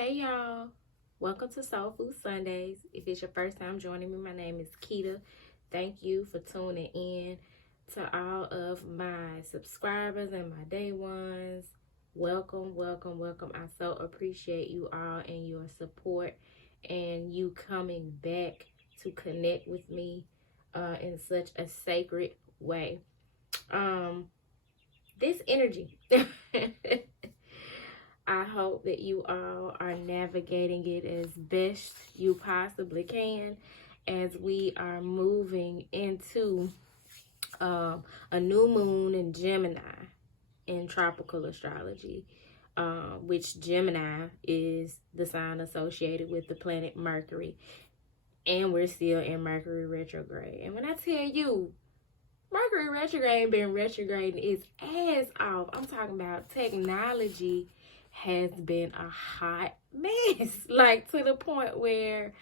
Hey y'all, welcome to Soul Food Sundays. If it's your first time joining me, my name is Keita. Thank you for tuning in. To all of my subscribers and my day ones, welcome, welcome, welcome. I so appreciate you all and your support and you coming back to connect with me in such a sacred way. This energy. I hope that you all are navigating it as best you possibly can as we are moving into a new moon in Gemini in tropical astrology, which Gemini is the sign associated with the planet Mercury. And we're still in Mercury retrograde. And when I tell you, Mercury retrograde been retrograding its ass off. I'm talking about technology has been a hot mess. Like to the point where,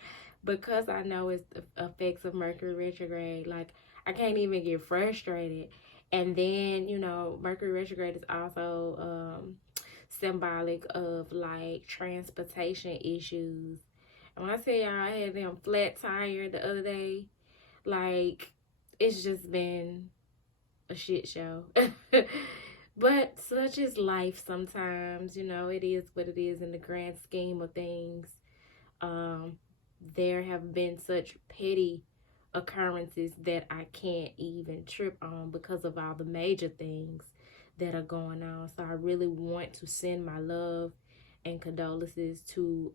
because I know it's the effects of Mercury retrograde, like I can't even get frustrated. And then, Mercury retrograde is also symbolic of like transportation issues. And when I tell y'all I had them flat tire the other day, like it's just been a shit show. But such is life sometimes, it is what it is in the grand scheme of things. There have been such petty occurrences that I can't even trip on because of all the major things that are going on. So I really want to send my love and condolences to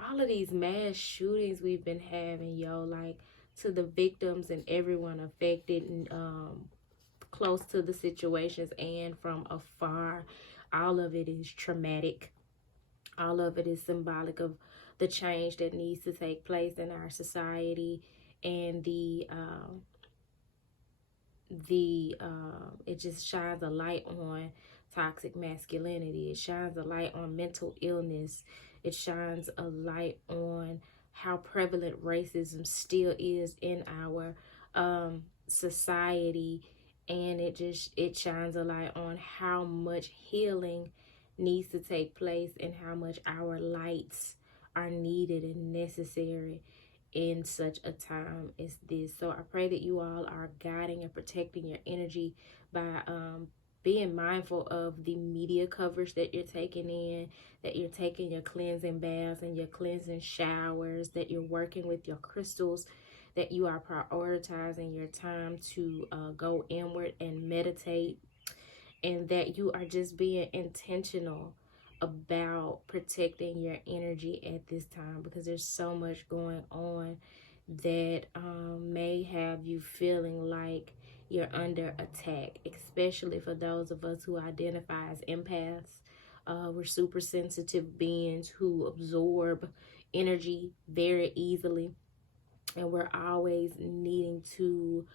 all of these mass shootings we've been having, like to the victims and everyone affected and close to the situations and from afar. All of it is traumatic. All of it is symbolic of the change that needs to take place in our society, and it just shines a light on toxic masculinity. It shines a light on mental illness. It shines a light on how prevalent racism still is in our society, and it shines a light on how much healing needs to take place and how much our lights are needed and necessary in such a time as this. So I pray that you all are guiding and protecting your energy by being mindful of the media coverage that you're taking in, that you're taking your cleansing baths and your cleansing showers, that you're working with your crystals, that you are prioritizing your time to go inward and meditate, and that you are just being intentional about protecting your energy at this time, because there's so much going on that may have you feeling like you're under attack, especially for those of us who identify as empaths. We're super sensitive beings who absorb energy very easily, and we're always needing to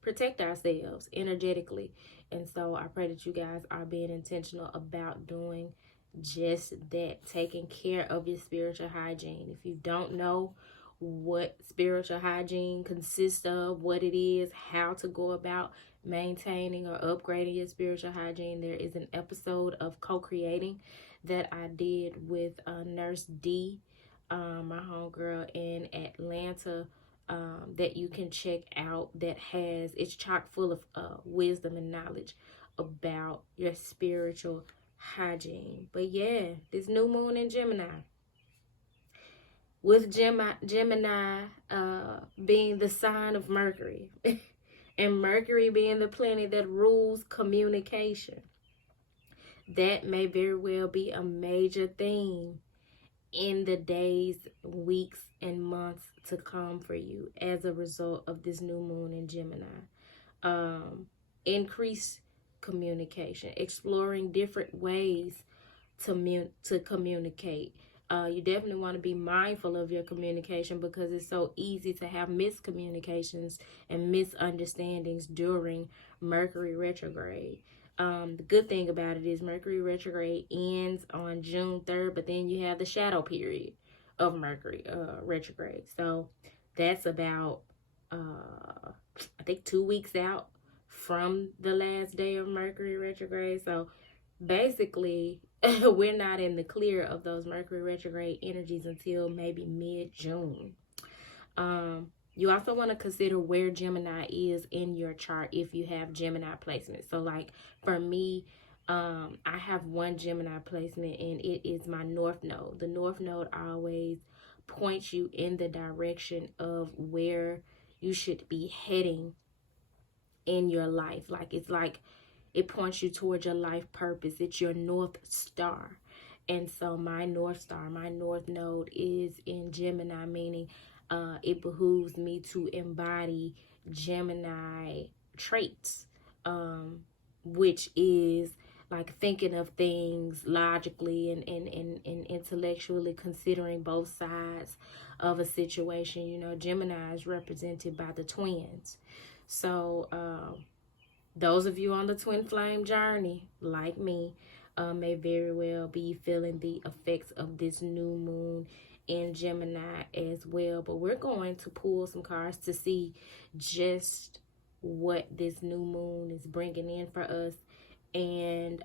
protect ourselves energetically. And so I pray that you guys are being intentional about doing just that, taking care of your spiritual hygiene. If you don't know what spiritual hygiene consists of, what it is, how to go about maintaining or upgrading your spiritual hygiene, there is an episode of Co-Creating that I did with Nurse D, my homegirl in Atlanta, that you can check out, it's chock full of wisdom and knowledge about your spiritual hygiene. But yeah, this new moon in Gemini, with Gemini being the sign of Mercury and Mercury being the planet that rules communication, that may very well be a major theme in the days, weeks, and months to come for you as a result of this new moon in Gemini. Increase communication, exploring different ways to communicate. You definitely want to be mindful of your communication, because it's so easy to have miscommunications and misunderstandings during Mercury retrograde. The good thing about it is Mercury retrograde ends on June 3rd, but then you have the shadow period of Mercury retrograde. So that's about, I think, 2 weeks out from the last day of Mercury retrograde. So basically, we're not in the clear of those Mercury retrograde energies until maybe mid-June. You also want to consider where Gemini is in your chart if you have Gemini placement. So like for me, I have one Gemini placement and it is my North Node. The North Node always points you in the direction of where you should be heading in your life. Like it points you towards your life purpose. It's your North Star. And so my North Star, my North Node is in Gemini, meaning it behooves me to embody Gemini traits, which is like thinking of things logically and intellectually, considering both sides of a situation. You know, Gemini is represented by the twins. So those of you on the twin flame journey, like me, may very well be feeling the effects of this new moon in Gemini as well. But we're going to pull some cards to see just what this new moon is bringing in for us. And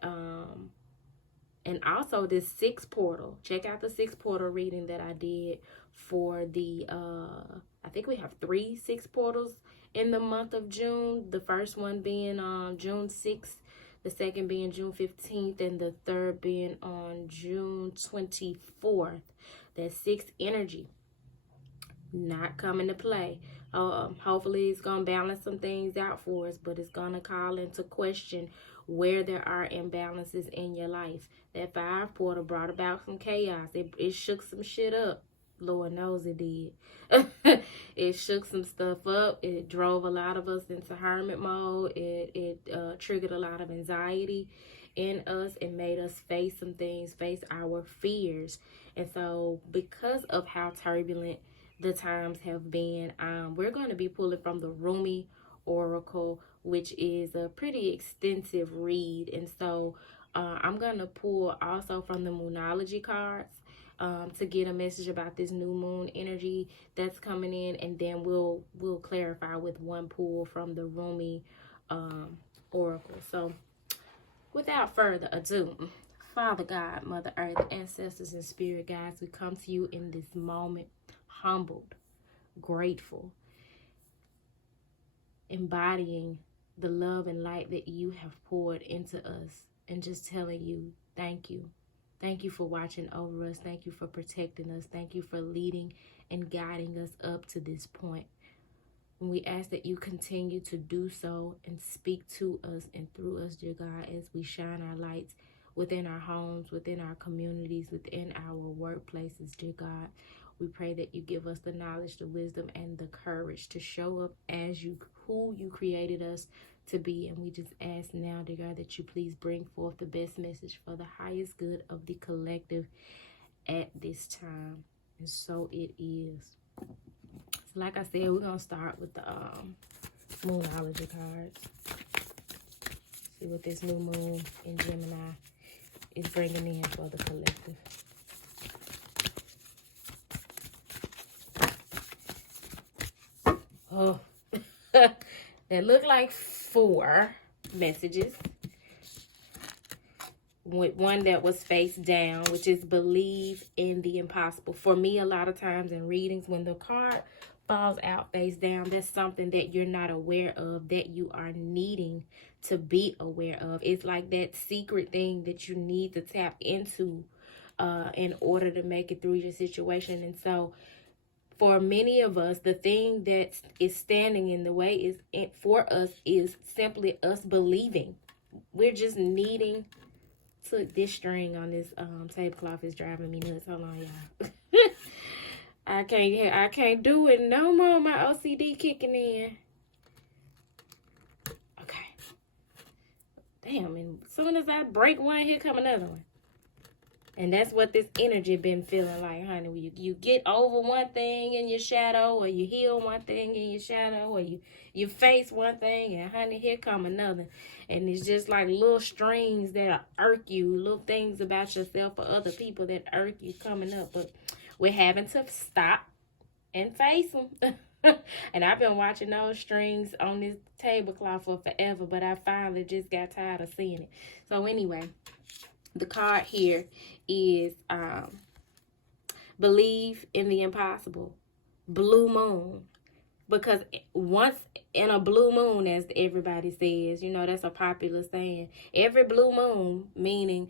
also this sixth portal. Check out the sixth portal reading that I did for the I think we have 3 sixth portals in the month of June. The first one being on June 6th, the second being June 15th, and the third being on June 24th. That sixth energy not coming to play. Hopefully it's going to balance some things out for us, but it's going to call into question where there are imbalances in your life. That 5 portal brought about some chaos. It shook some shit up. Lord knows it did. It shook some stuff up. It drove a lot of us into hermit mode. It triggered a lot of anxiety in us and made us face some things, face our fears. And so because of how turbulent the times have been, we're going to be pulling from the Rumi Oracle, which is a pretty extensive read. And so I'm going to pull also from the Moonology cards to get a message about this new moon energy that's coming in, and then we'll clarify with one pull from the Rumi Oracle. So without further ado, Father God, Mother Earth, ancestors, and spirit guides, we come to you in this moment, humbled, grateful, embodying the love and light that you have poured into us, and just telling you thank you. Thank you for watching over us. Thank you for protecting us. Thank you for leading and guiding us up to this point. And we ask that you continue to do so and speak to us and through us, dear God, as we shine our lights within our homes, within our communities, within our workplaces, dear God. We pray that you give us the knowledge, the wisdom, and the courage to show up as who you created us to be. And we just ask now, dear God, that you please bring forth the best message for the highest good of the collective at this time. And so it is. So like I said, we're going to start with the Moonology cards. See what this new moon in Gemini is bringing in for the collective. Oh, that look like 4 messages. With one that was face down, which is believe in the impossible. For me, a lot of times in readings, when the card falls out face down, that's something that you're not aware of, that you are needing to be aware of. It's like that secret thing that you need to tap into in order to make it through your situation. And so for many of us, the thing that is standing in the way for us is simply us believing. We're just needing to. This string on this tablecloth is driving me nuts. Hold on, y'all. I can't do it no more. My OCD kicking in. Okay. Damn, and as soon as I break one, here come another one. And that's what this energy been feeling like, honey. You get over one thing in your shadow, or you heal one thing in your shadow, or you face one thing, and honey, here come another. And it's just like little strings that irk you, little things about yourself or other people that irk you coming up. But we're having to stop and face them. And I've been watching those strings on this tablecloth for forever, but I finally just got tired of seeing it. So anyway, The card here is believe in the impossible. Blue moon. Because once in a blue moon, as everybody says, you know, that's a popular saying. Every blue moon, meaning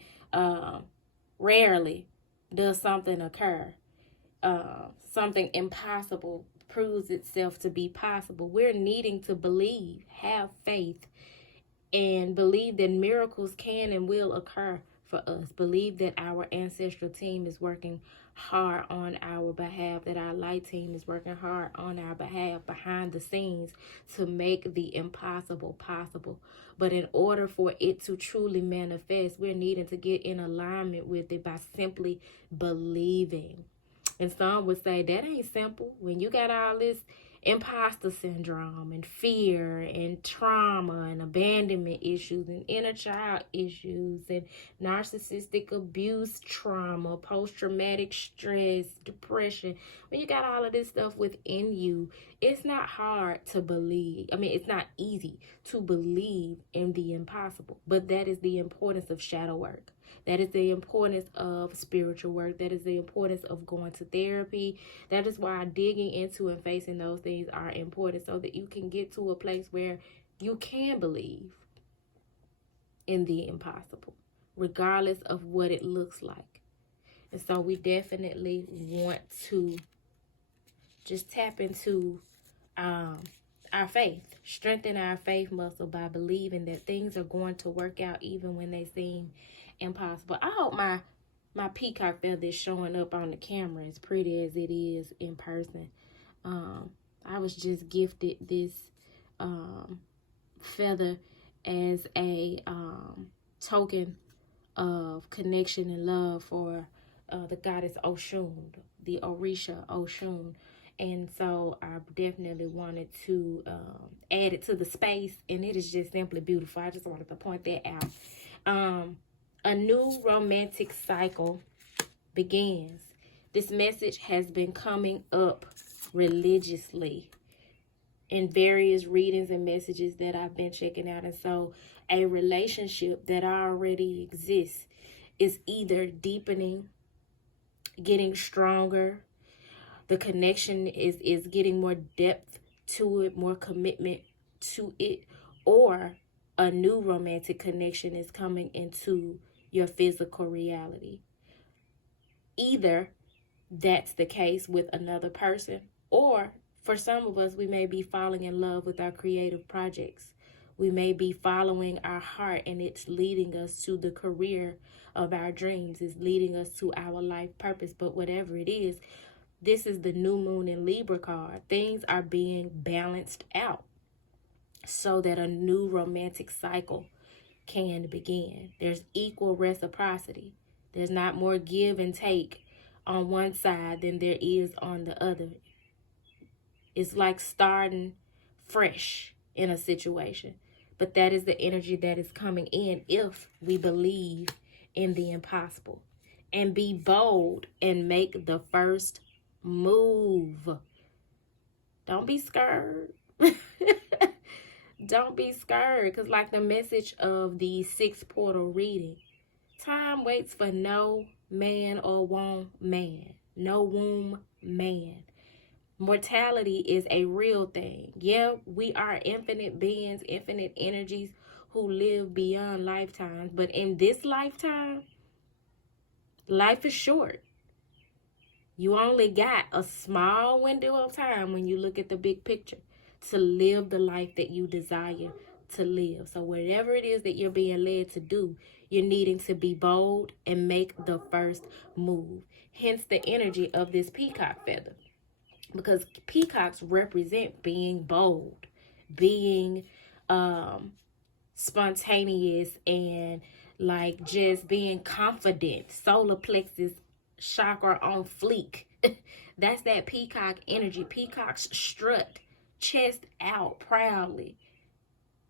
rarely does something occur. Something impossible proves itself to be possible. We're needing to believe, have faith, and believe that miracles can and will occur for us. Believe that our ancestral team is working hard on our behalf, that our light team is working hard on our behalf behind the scenes to make the impossible possible. But in order for it to truly manifest, we're needing to get in alignment with it by simply believing. And some would say that ain't simple. When you got all this imposter syndrome and fear and trauma and abandonment issues and inner child issues and narcissistic abuse trauma, post-traumatic stress, depression, when you got all of this stuff within you, it's not hard to believe. I mean, it's not easy to believe in the impossible, but that is the importance of shadow work. That is the importance of spiritual work. That is the importance of going to therapy. That is why digging into and facing those things are important, so that you can get to a place where you can believe in the impossible, regardless of what it looks like. And so we definitely want to just tap into our faith, strengthen our faith muscle by believing that things are going to work out even when they seem impossible. I hope my peacock feather is showing up on the camera as pretty as it is in person. I was just gifted this feather as a token of connection and love for the goddess Oshun, the Orisha Oshun. And so I definitely wanted to add it to the space, and it is just simply beautiful. I just wanted to point that out. A new romantic cycle begins. This message has been coming up religiously in various readings and messages that I've been checking out. And so a relationship that already exists is either deepening, getting stronger, the connection is getting more depth to it, more commitment to it, or a new romantic connection is coming into your physical reality. Either that's the case with another person, or for some of us, we may be falling in love with our creative projects. We may be following our heart, and it's leading us to the career of our dreams. It's leading us to our life purpose. But whatever it is, this is the new moon in Libra card. Things are being balanced out so that a new romantic cycle can begin. There's equal reciprocity. There's not more give and take on one side than there is on the other. It's like starting fresh in a situation. But that is the energy that is coming in if we believe in the impossible. And be bold and make the first move. Don't be scared. Don't be scared, because like the message of the sixth portal reading, time waits for no man or woman, no womb man. Mortality is a real thing. Yeah, we are infinite beings, infinite energies who live beyond lifetimes. But in this lifetime, life is short. You only got a small window of time when you look at the big picture to live the life that you desire to live. So whatever it is that you're being led to do, you're needing to be bold and make the first move. Hence the energy of this peacock feather. Because peacocks represent being bold, being spontaneous, and like just being confident. Solar plexus chakra on fleek. That's that peacock energy. Peacocks strut, chest out proudly,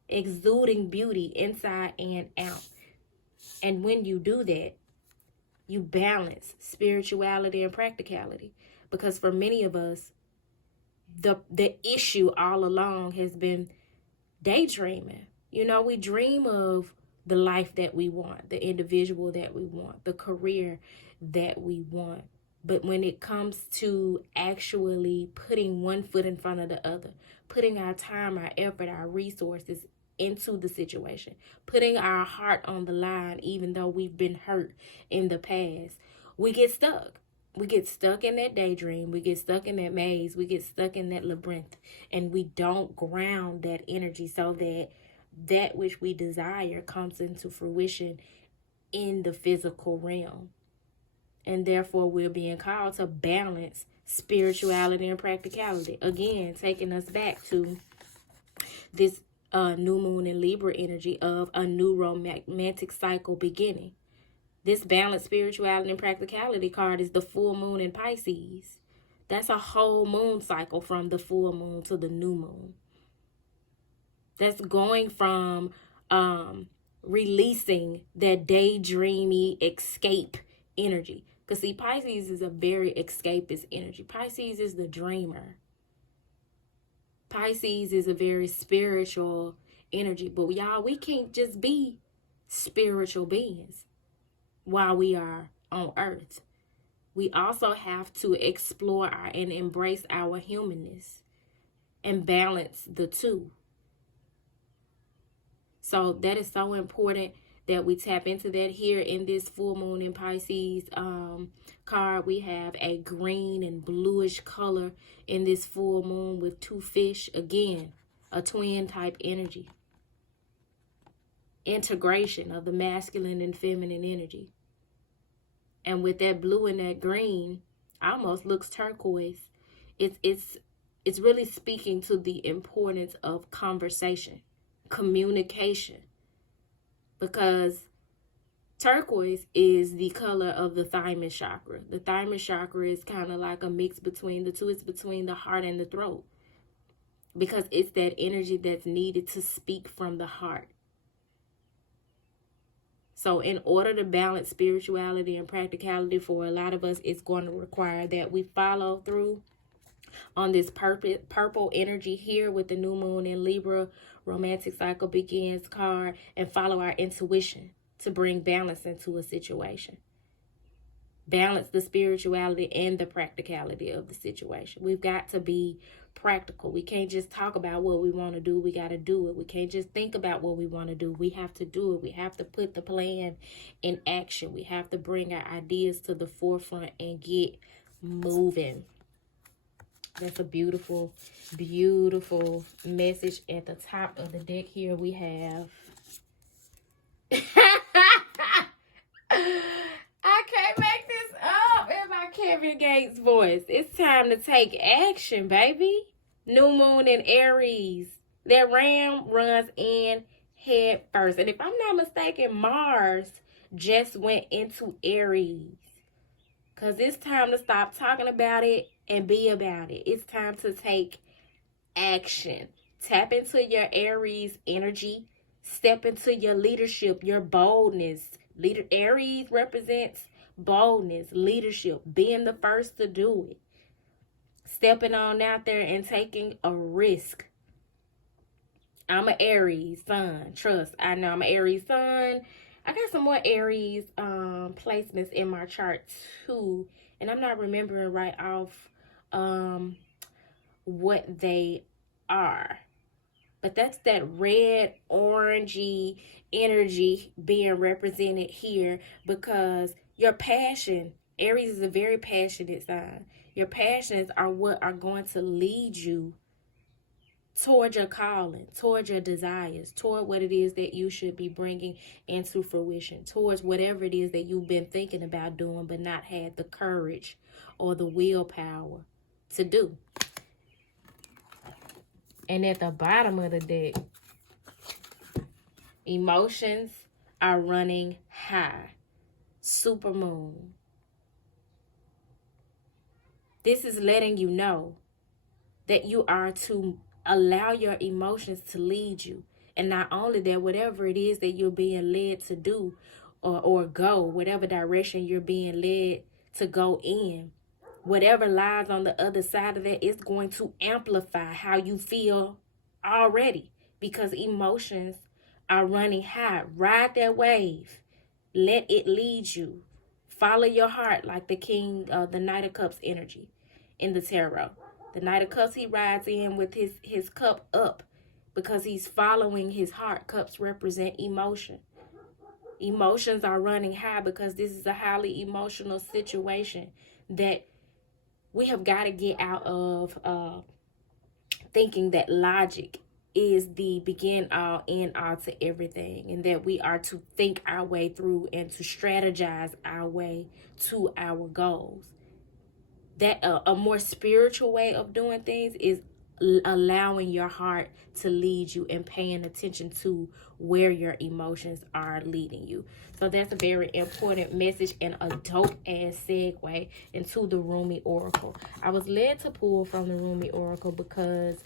exuding beauty inside and out. And when you do that, you balance spirituality and practicality. Because for many of us, the issue all along has been daydreaming. You know, we dream of the life that we want, the individual that we want, the career that we want. But when it comes to actually putting one foot in front of the other, putting our time, our effort, our resources into the situation, putting our heart on the line, even though we've been hurt in the past, we get stuck. We get stuck in that daydream. We get stuck in that maze. We get stuck in that labyrinth. And we don't ground that energy so that that which we desire comes into fruition in the physical realm. And therefore, we're being called to balance spirituality and practicality. Again, taking us back to this new moon in Libra energy of a new romantic cycle beginning. This balanced spirituality and practicality card is the full moon in Pisces. That's a whole moon cycle from the full moon to the new moon. That's going from releasing that daydreamy escape energy. Because see, Pisces is a very escapist energy. Pisces is the dreamer. Pisces is a very spiritual energy. But y'all, we can't just be spiritual beings while we are on earth. We also have to explore and embrace our humanness and balance the two. So that is so important that we tap into that. Here in this full moon in Pisces card, we have a green and bluish color in this full moon with two fish. Again, a twin type energy. Integration of the masculine and feminine energy. And with that blue and that green, almost looks turquoise. It's really speaking to the importance of conversation, communication. Because turquoise is the color of the thymus chakra. The thymus chakra is kind of like a mix between the two. It's between the heart and the throat. Because it's that energy that's needed to speak from the heart. So in order to balance spirituality and practicality for a lot of us, it's going to require that we follow through on this purple energy here with the new moon in Libra, romantic cycle begins card, and follow our intuition to bring balance into a situation. Balance the spirituality and the practicality of the situation. We've got to be practical. We can't just talk about what we want to do. We got to do it. We can't just think about what we want to do. We have to do it. We have to put the plan in action. We have to bring our ideas to the forefront and get moving. That's a beautiful, beautiful message. At the top of the deck here, we have... I can't make this up in my Kevin Gates voice. It's time to take action, baby. New moon in Aries. That ram runs in head first. And if I'm not mistaken, Mars just went into Aries. Because it's time to stop talking about it and be about it. It's time to take action. Tap into your Aries energy. Step into your leadership, your boldness. Aries represents boldness, leadership, being the first to do it. Stepping on out there and taking a risk. I'm an Aries sun. Trust, I know I'm an Aries sun. I got some more Aries placements in my chart too. And I'm not remembering right off what they are. But that's that red, orangey energy being represented here because your passion, Aries is a very passionate sign. Your passions are what are going to lead you toward your calling, toward your desires, toward what it is that you should be bringing into fruition, towards whatever it is that you've been thinking about doing but not had the courage or the willpower to do. And at the bottom of the deck, emotions are running high. Supermoon. This is letting you know that you are to allow your emotions to lead you. And not only that, whatever it is that you're being led to do or go, whatever direction you're being led to go in, whatever lies on the other side of that is going to amplify how you feel already, because emotions are running high. Ride that wave. Let it lead you. Follow your heart like the king, the Knight of Cups energy in the tarot. The Knight of Cups, he rides in with his cup up because he's following his heart. Cups represent emotion. Emotions are running high because this is a highly emotional situation that we have got to get out of thinking that logic is the begin all end all to everything, and that we are to think our way through and to strategize our way to our goals. That a more spiritual way of doing things is allowing your heart to lead you and paying attention to where your emotions are leading you. So that's a very important message and a dope ass segue into the Rumi Oracle. I was led to pull from the Rumi Oracle because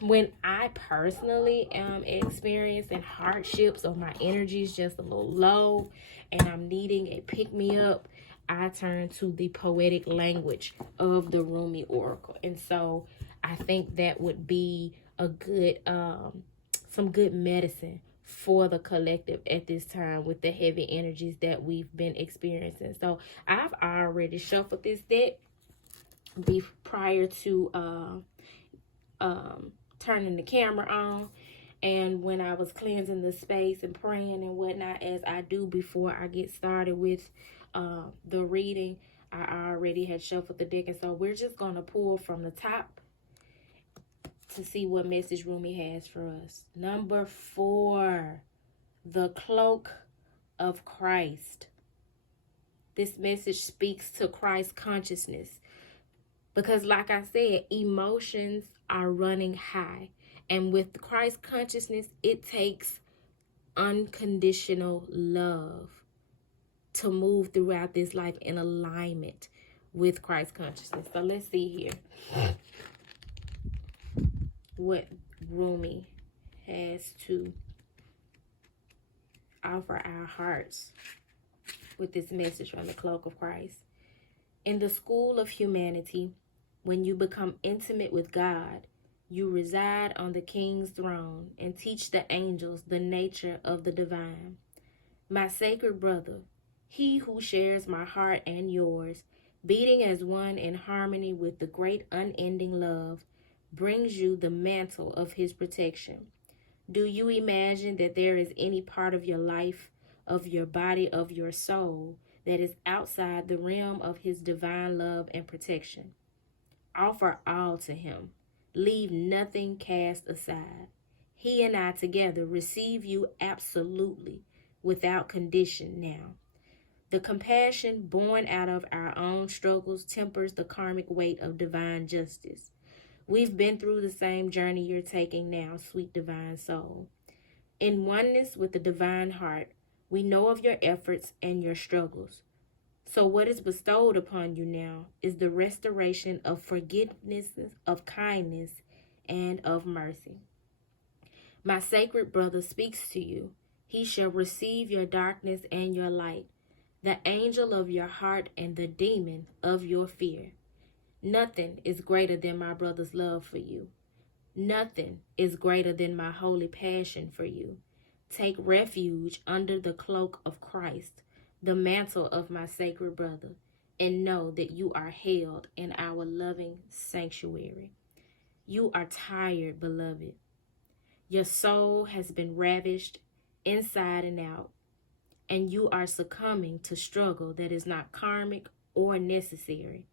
when I personally am experiencing hardships or my energy is just a little low and I'm needing a pick-me-up, I turn to the poetic language of the Rumi Oracle. And so I think that would be a good, some good medicine for the collective at this time with the heavy energies that we've been experiencing. So I've already shuffled this deck prior to turning the camera on, and when I was cleansing the space and praying and whatnot, as I do before I get started with the reading, I already had shuffled the deck. And so we're just going to pull from the top to see what message Rumi has for us. Number 4, the Cloak of Christ. This message speaks to Christ consciousness because, like I said, emotions are running high. And with Christ consciousness, it takes unconditional love to move throughout this life in alignment with Christ consciousness. So let's see here what Rumi has to offer our hearts with this message from the Cloak of Christ. In the school of humanity, when you become intimate with God, you reside on the King's throne and teach the angels the nature of the divine. My sacred brother, he who shares my heart and yours, beating as one in harmony with the great unending love, brings you the mantle of his protection. Do you imagine that there is any part of your life, of your body, of your soul, that is outside the realm of his divine love and protection? Offer all to him. Leave nothing cast aside. He and I together receive you absolutely, without condition now. The compassion born out of our own struggles tempers the karmic weight of divine justice. We've been through the same journey you're taking now, sweet divine soul. In oneness with the divine heart, we know of your efforts and your struggles. So what is bestowed upon you now is the restoration of forgiveness, of kindness, and of mercy. My sacred brother speaks to you. He shall receive your darkness and your light, the angel of your heart and the demon of your fear. Nothing is greater than my brother's love for you. Nothing is greater than my holy passion for you. Take refuge under the cloak of Christ, the mantle of my sacred brother, and know that you are held in our loving sanctuary. You are tired, beloved. Your soul has been ravished inside and out, and you are succumbing to struggle that is not karmic or necessary,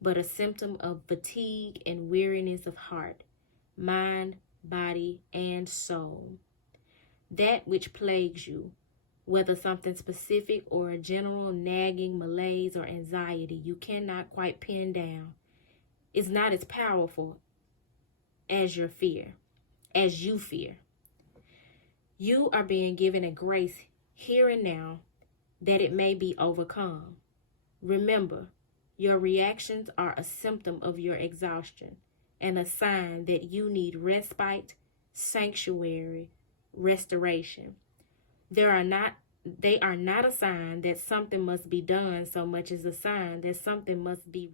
but a symptom of fatigue and weariness of heart, mind, body, and soul. That which plagues you, whether something specific or a general nagging malaise or anxiety you cannot quite pin down, is not as powerful as you fear. You are being given a grace here and now that it may be overcome. Remember, your reactions are a symptom of your exhaustion and a sign that you need respite, sanctuary, restoration. They are not a sign that something must be done so much as a sign that something must be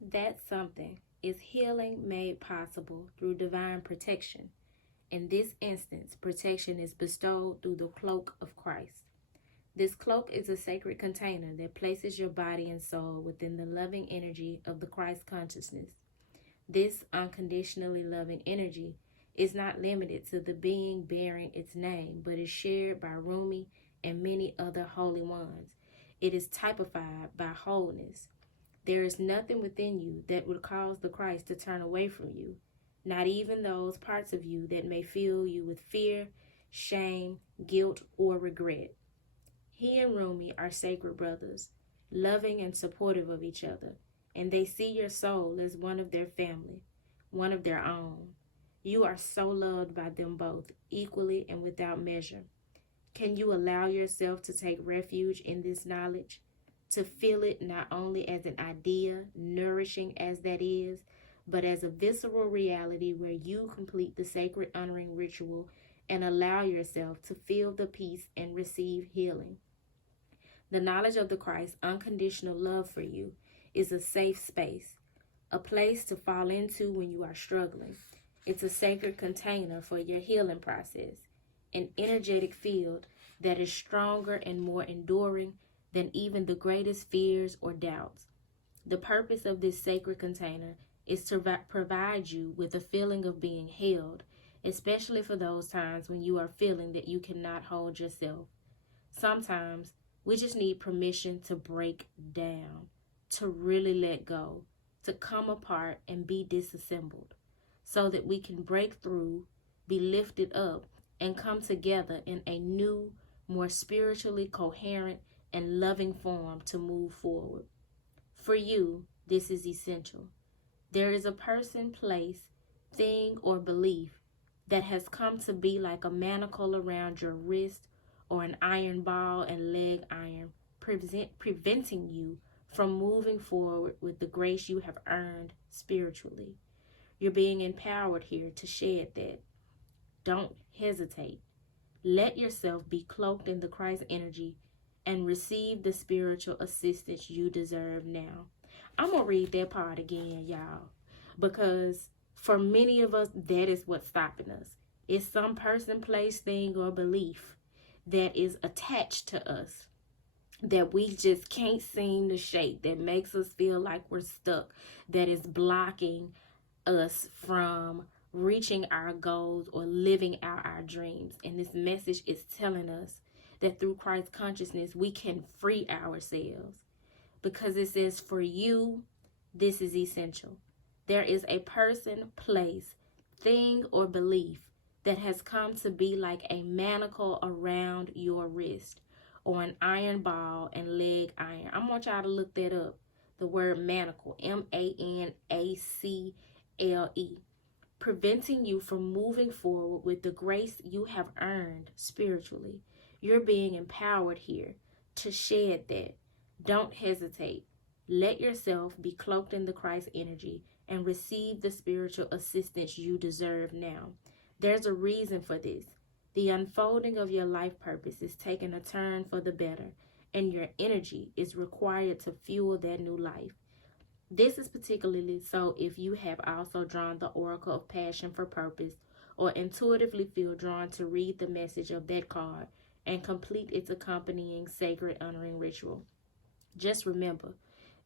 that something is healing made possible through divine protection In this instance, protection is bestowed through the Cloak of Christ. This cloak is a sacred container that places your body and soul within the loving energy of the Christ consciousness. This unconditionally loving energy is not limited to the being bearing its name, but is shared by Rumi and many other holy ones. It is typified by wholeness. There is nothing within you that would cause the Christ to turn away from you, not even those parts of you that may fill you with fear, shame, guilt, or regret. He and Rumi are sacred brothers, loving and supportive of each other, and they see your soul as one of their family, one of their own. You are so loved by them both, equally and without measure. Can you allow yourself to take refuge in this knowledge, to feel it not only as an idea, nourishing as that is, but as a visceral reality where you complete the sacred honoring ritual and allow yourself to feel the peace and receive healing? The knowledge of the Christ's unconditional love for you is a safe space, a place to fall into when you are struggling. It's a sacred container for your healing process, an energetic field that is stronger and more enduring than even the greatest fears or doubts. The purpose of this sacred container is to provide you with a feeling of being held, especially for those times when you are feeling that you cannot hold yourself. Sometimes we just need permission to break down, to really let go, to come apart and be disassembled, so that we can break through, be lifted up, and come together in a new, more spiritually coherent and loving form to move forward. For you, this is essential. There is a person, place, thing, or belief that has come to be like a manacle around your wrist or an iron ball and leg iron, preventing you from moving forward with the grace you have earned spiritually. You're being empowered here to shed that. Don't hesitate. Let yourself be cloaked in the Christ energy and receive the spiritual assistance you deserve now. I'm going to read that part again, y'all, because for many of us, that is what's stopping us. It's some person, place, thing, or belief that is attached to us that we just can't seem to shake, that makes us feel like we're stuck, that is blocking us from reaching our goals or living out our dreams. And this message is telling us that through Christ consciousness, we can free ourselves, because it says, for you, this is essential. There is a person, place, thing, or belief that has come to be like a manacle around your wrist or an iron ball and leg iron. I want y'all to look that up. The word manacle, M-A-N-A-C-L-E, preventing you from moving forward with the grace you have earned spiritually. You're being empowered here to shed that. Don't hesitate. Let yourself be cloaked in the Christ energy and receive the spiritual assistance you deserve now. There's a reason for this. The unfolding of your life purpose is taking a turn for the better, and your energy is required to fuel that new life. This is particularly so if you have also drawn the Oracle of Passion for Purpose, or intuitively feel drawn to read the message of that card and complete its accompanying sacred honoring ritual. Just remember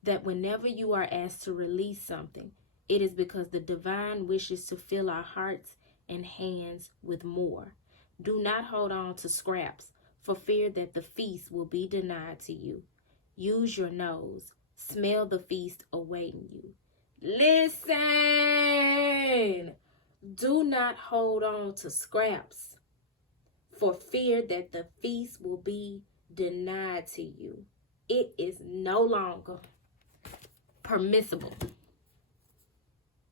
that whenever you are asked to release something, it is because the divine wishes to fill our hearts and hands with more. Do not hold on to scraps for fear that the feast will be denied to you. Use your nose. Smell the feast awaiting you. Listen! Do not hold on to scraps for fear that the feast will be denied to you. It is no longer permissible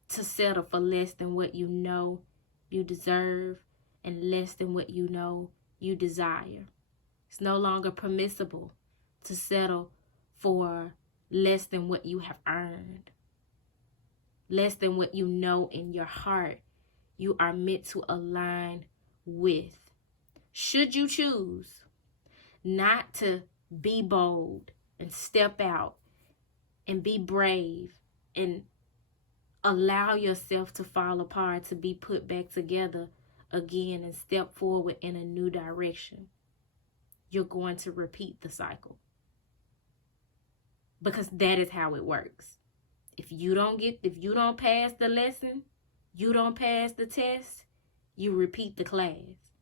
to settle for less than what you know you deserve and less than what you know you desire. It's no longer permissible to settle for less than what you have earned, less than what you know in your heart you are meant to align with. Should you choose not to be bold and step out and be brave and allow yourself to fall apart, to be put back together again and step forward in a new direction, you're going to repeat the cycle. Because that is how it works. If you don't pass the lesson, you don't pass the test, you repeat the class.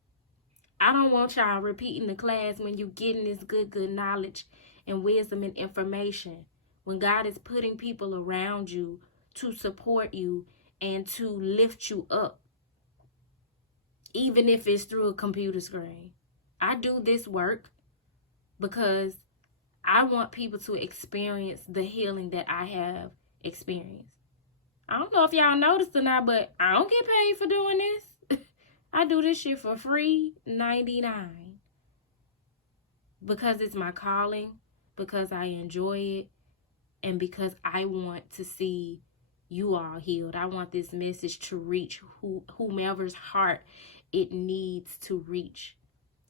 I don't want y'all repeating the class when you're getting this good knowledge and wisdom and information. When God is putting people around you to support you and to lift you up. Even if it's through a computer screen. I do this work because I want people to experience the healing that I have experienced. I don't know if y'all noticed or not, but I don't get paid for doing this. I do this shit for free, $99. Because it's my calling, because I enjoy it, and because I want to see you all healed. I want this message to reach whomever's heart it needs to reach.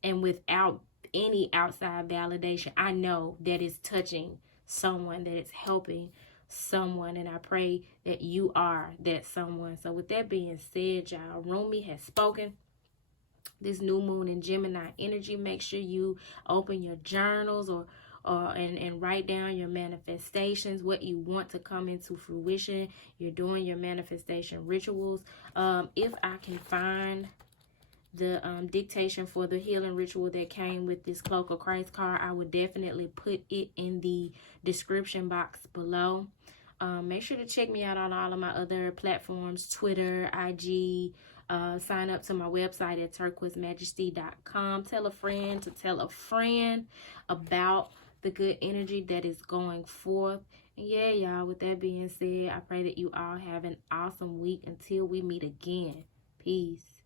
And without any outside validation, I know that it's touching someone, that it's helping someone, and I pray that you are that someone. So with that being said, y'all, Rumi has spoken. This new moon in Gemini energy, make sure you open your journals and write down your manifestations, what you want to come into fruition. You're doing your manifestation rituals. If I can find the dictation for the healing ritual that came with this Cloak of Christ card, I would definitely put it in the description box below. Make sure to check me out on all of my other platforms, Twitter, IG. Sign up to my website at turquoisemajesty.com. Tell a friend to tell a friend about the good energy that is going forth. And yeah, y'all, with that being said, I pray that you all have an awesome week until we meet again. Peace.